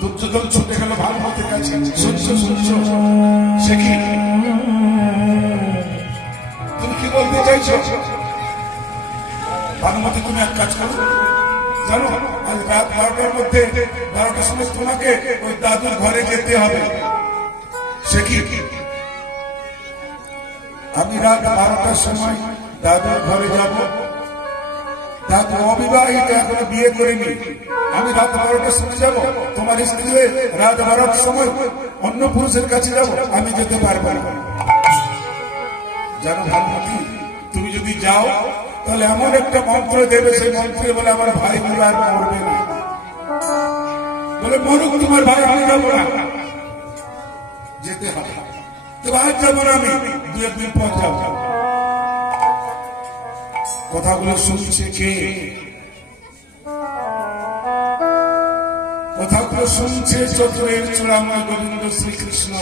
দুর্যোধন ছুটে গেল ভানুমতির কাছে। শুনছো শুনছো, সে কি তুমি কি বলতে চাইছো? ভানুমতি তুমি এক কাজ করো, জানো আজ রাত 12টার মধ্যে 12টার সময় তোমাকে ওই দাদুর ঘরে যেতে হবে। সে কি আমি রাত 12টার সময় দাদুর ঘরে যাব? দাদু অবিবাহিত, এখনো বিয়ে করিনি। আমি রাত 12টার সময় যাব? তোমার স্ত্রী হয়ে রাত 12টার সময় অন্য পুরুষের কাছে যাব? আমি যেতে পারবো না। জানো ভানুমতি, তুমি যদি যাও তাহলে এমন একটা মন্ত্র দেবে, সেই মন্ত্রে বলে আমার ভাই গুলো আর মরবে না, বলে মরুক তোমার ভাই, আমি যাবো না, যেতে হবে। তো আজ যাবো না, আমি 2 দিন পর যাবো। কথাগুলো শুনছে কে? কথাগুলো শুনছে চতুরের চূড়াময় গোবিন্দ শ্রীকৃষ্ণ।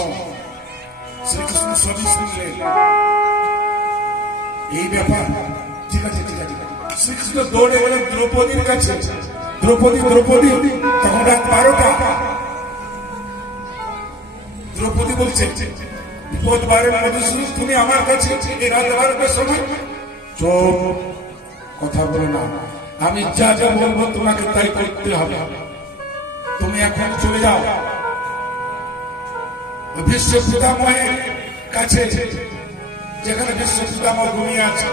শ্রীকৃষ্ণ সবই শুনলেন। এই ব্যাপার, ঠিক আছে ঠিক আছে। শ্রীকৃষ্ণ দৌড়ে গেলেন দ্রৌপদীর কাছে। দ্রৌপদী দ্রৌপদী, তখন রাত 12টা। দ্রৌপদী বলছে, বিপদ বারের মধ্যে তুমি আমার কাছে এই রাত 12টার সময়? চোখ, কথা বলো না। আমি যা যা বলবো তোমাকে তাই করতে হবে। তুমি এখন চলে যাও বিশ্ব পিতামহের কাছে, যেখানে বিশ্ব পিতামহ ঘুমিয়ে আছে।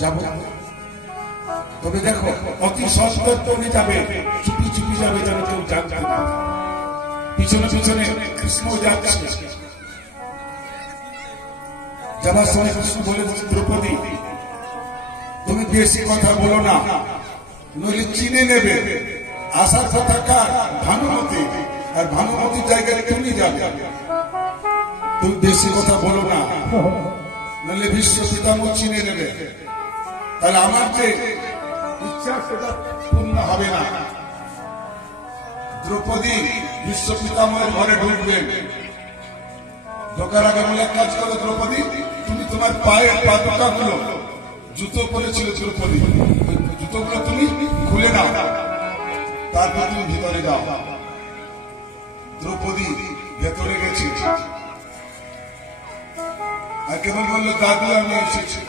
যাব, তবে দেখো অতি সতর্ক যাবে, চুপি চুপি যাবে, যেন কেউ জানতে না। পিছনে পিছনে কৃষ্ণ যাচ্ছে। যাবার সময় কৃষ্ণ বলে, দ্রৌপদী তুমি বেশি কথা বলো না, নইলে চিনে নেবে। আসার কথা কার? ভানুমতি। আর ভানুমতির জায়গায় তুমি যাবে। তুমি বেশি কথা বলো না, নইলে বিশ্ব পিতামহ চিনে নেবে। তাহলে আমার যে ইচ্ছা সেটা পূর্ণ হবে না। দ্রৌপদী বিশ্ব পিতামহের ঘরে ঢুকবেন। ঢোকার আগে বলে, কাজ করো দ্রৌপদী, তুমি তোমার পায়ের পাদুকাগুলো, জুতো পরেছিল দ্রৌপদী, জুতোগুলো তুমি খুলে নাও, তারপর তুমি ভিতরে যাও। দ্রৌপদী ভেতরে গেছে, আর কেবল বললো, দাদু আমি এসেছি।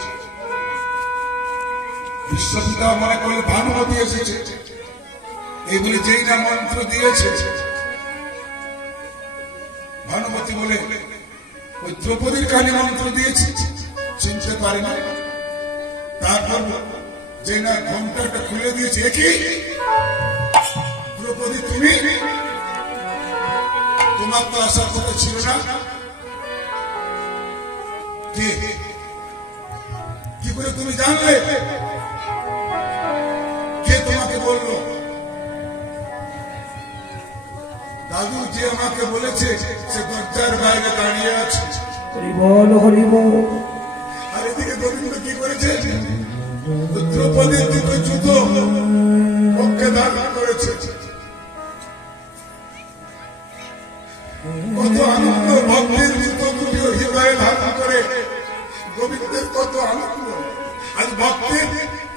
বিশ্বপিতা মনে করলে ভানুমতি এসেছে। এইগুলি যেই না মন্ত্র দিয়েছে, ভানুমতি বলে ওই দ্রৌপদীর কানে মন্ত্র দিয়েছে, চিনতে পারে না। তারপর যে না ঘন্টাটা খুলে দিয়েছে, একই দ্রৌপদী তুমি, তোমার তো আসার কথা ছিল না। কি করে তুমি জানলে? কে তোমাকে বললো? দাদু যে আমাকে বলেছে সে দরজার বাইরে দাঁড়িয়ে আছে। আর এদিকে গোবিন্দ কি করেছে? দ্রৌপদীর দুটো জুতো পক্ষে ধারণ করেছে। কত আনন্দ! ভক্তির জুতো দুটি হৃদয়ে ধারণ করে গোবিন্দের কত আনন্দ। আজ ভক্তির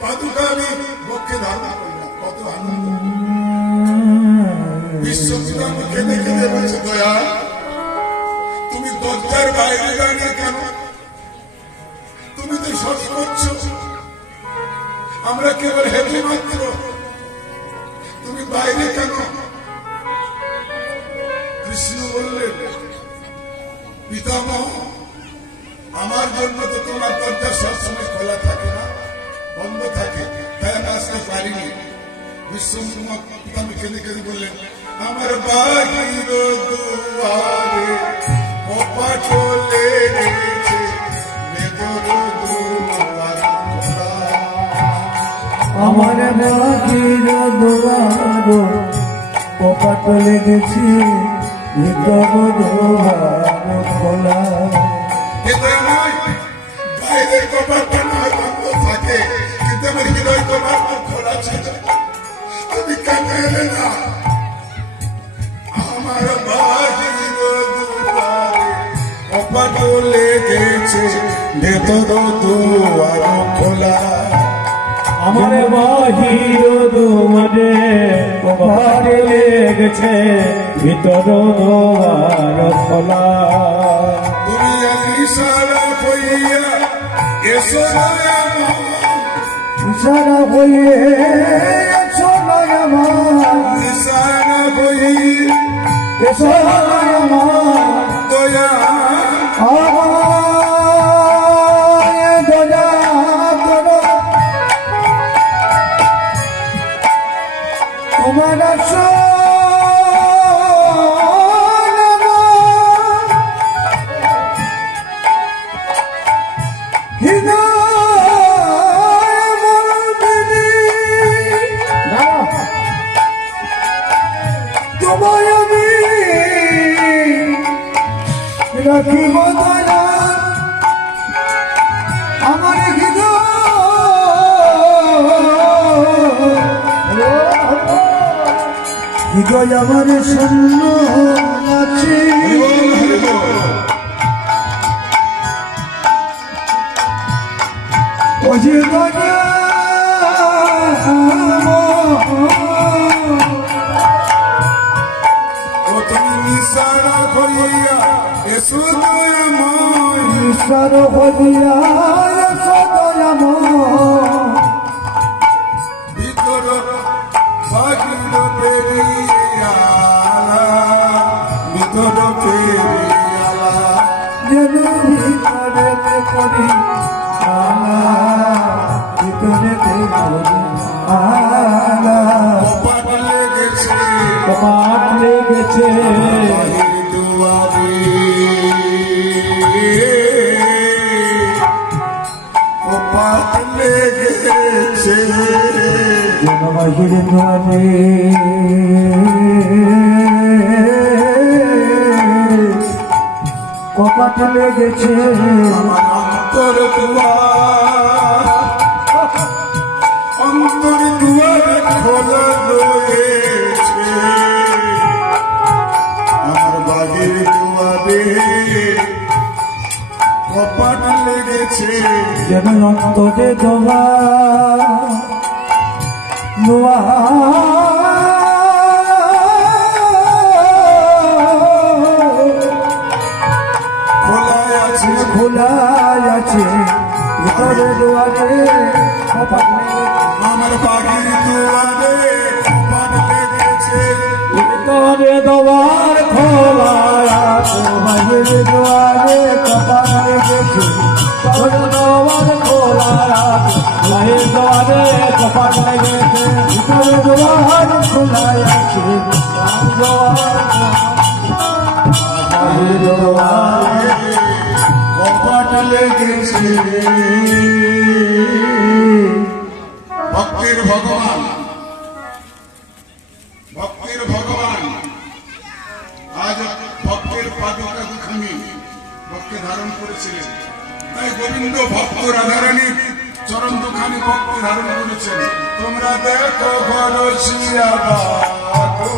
পাদুকা আমি পক্ষে ধারণ করলাম, কত আনন্দ। বিশ্বপিতা মুখে দেখে বলছে, দয়া তুমি দরজার বাইরে দাঁড়িয়ে কেন? তুমি তো সবই করছো, আমরা কেবল হেঁটে মাত্র, তুমি বাইরে কেন? কৃষ্ণ বললেন, পিতামহ আমার জন্য তো তোমার দরজা সবসময় খোলা থাকে না, বন্ধ থাকে, তাই আমি আসতে পারিনি। বিশ্বপিতা কেঁদে কেঁদে বললেন, আমার বাহির দুয়ারে কপাট লেগেছে, ভেতর দুয়ার খোলা। আমার বাহির দুয়ার কপাট লেগেছে, ভেতর দুয়ার খোলা। বাইরের কপাটটা নয় বন্ধ থাকে, কিন্তু আমার হৃদয় কপাট খোলা ছিল। তুমি কেন এলে না? আমার বাহির দুয়ারে কপাট লেগেছে, ভেতর দুয়ার খোলা। আমার বাহির দুয়ারে কপাটে লেগেছে ভিতর দুয়ার খোলা তুমি ইশারা কইয়া এসো ইশারা হয়ে এসো আমার ইশারা কইয়া এসো আমার দয়া দয়া করো তোমার তোমায় আমি রাখিব দয়া আমার হৃদয় আমার শূন্য আছে ওজে দয়া ইশারা কইয়া এসো দয়াময় ইশারা কইয়া এসো দয়াময় ভিতর বাহির পেরিয়ালা ভিতর পেরিয়ালা যেন ভিতরে করি আলা ভিতরে করি আলা কপাট লেগেছে কপাট লেগেছে বাহির দুয়ারে কপাট লেগেছে যেন বাহির দুয়ারে কপাট লেগেছে আমার অন্তর দুয়ার খোলা রয়েছে আমার বাহির দুয়ারে কপাট লেগেছে যেন অন্তরে দোয়া নোয়া খোলা আছে খোলা আছে ভিতরে দুয়ারে কপাট আমার বাহির দুয়ারে কপাট লেগেছে ভিতরে দুয়ার খোলা আছে বাহির দুয়ারে কপাট লেগেছে ভিতরে দুয়ার খোলা আছে বাহির দুয়ারে কপাট লেগেছে ভিতরে দুয়ার খোলা আছে বাহির দুয়ারে কপাট লেগেছে ভক্তির ভগবান আজ ভক্তের পাদুকা দুখানি ভক্তি ধারণ করেছিলেন তাই গোবিন্দ ভক্ত রাধারানীর চরণ দুখানি ভক্তি ধারণ করেছেন তোমরা দেখো ঘরসিয়া বাগো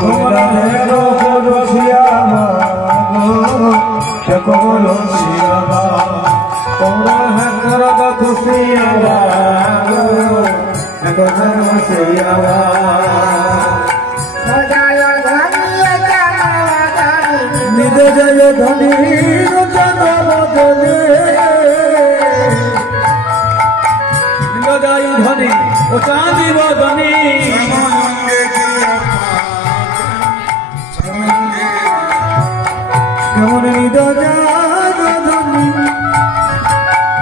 তোমরা দেখো রসিয়া দেখো রসিয়া তোমরা হেকরব খুশিয়া দেখো রসিয়া নিদ জয় ধনী জয় ধনী ও চাঁদি বদনী শ্যামাঙ্গে গিয়া শ্যামাঙ্গে কেমন নিদনী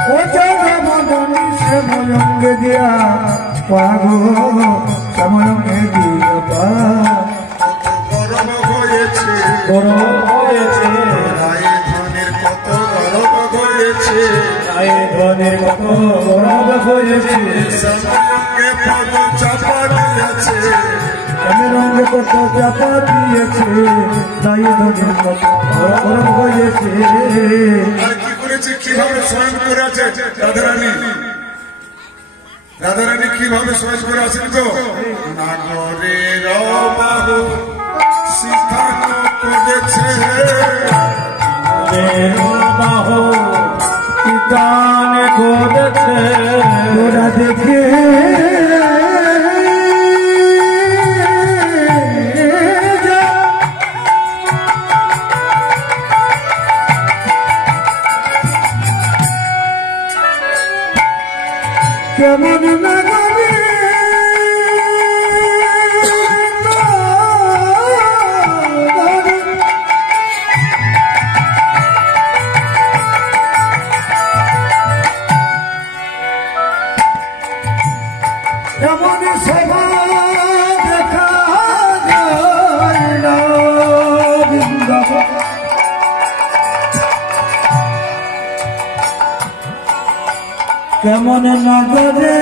ও মদনী শ্যাময়ঙ্গে দিয়া পাগো শ্যাময়ঙ্গে দিয়া পা গরম হয়েছে গরম হয়েছে রায়ে ধনের কত গরম হয়েছে রায়ে ধনের কত গরম হয়েছে শ্যামাঙ্গে পদ চাপা দিয়েছে শ্যাময়ঙ্গে কত চাপা দিয়েছে রায়ে ধনের কত গরম হয়েছে আর কি করেছে কিভাবে স্বয়ং করে আছে রাধারানী কিভাবে স্বয়ং করে আছেন তো নাগরের বাবু সিদ্ধান্ত করেছে বাহু গান করেছে তোরা দেখে কেমন লাগবে এমন সভা দেখা যায় না বৃন্দাবন কেমন লাগবে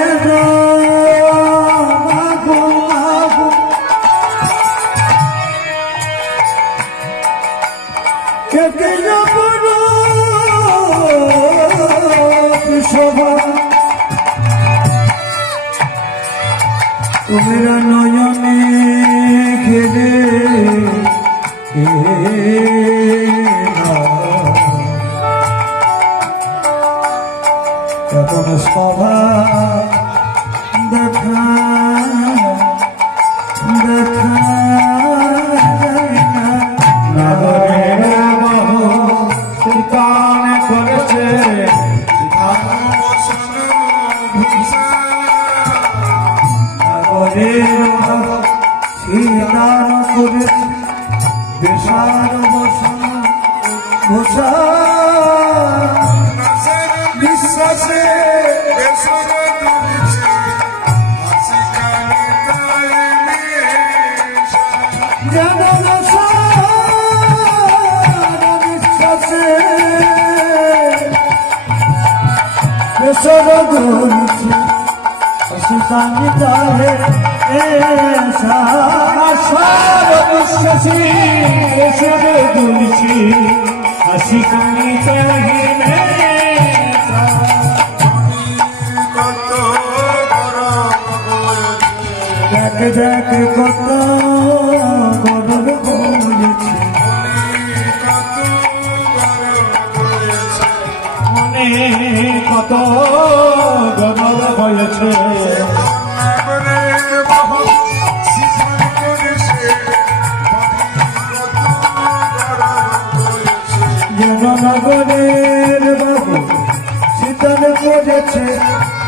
মাগো মাগো কে যাবন সভা তোমরা নয়নে ঘেরে কেমন সভা দেখা দেখা নাগরের বাহু গান করেছে সীতার করেছে দেশার বসন ভূষা বিশ্বাসে যেন বিশ্বাসে দেশর দুলছে শিকানি তাহে বিশ্বাসী এসে দুলছি হাসি কানি দেখ দেখ কত গরম হয়েছে মনে কত গরম হয়েছে নগরের বাবু শীতল পড়েছে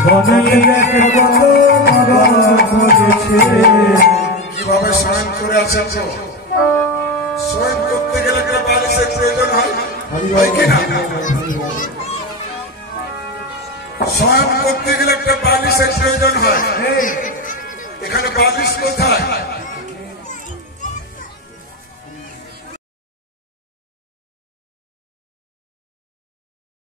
বনের দেখে কত গরম হয়েছে কিভাবে শয়ন করে আছেন তো শয়ন করতে গেলে একটা বালিশের প্রয়োজন হয় কিনা শয়ন করতে গেলে একটা বালিশের প্রয়োজন হয় এখানে বালিশ কোথায়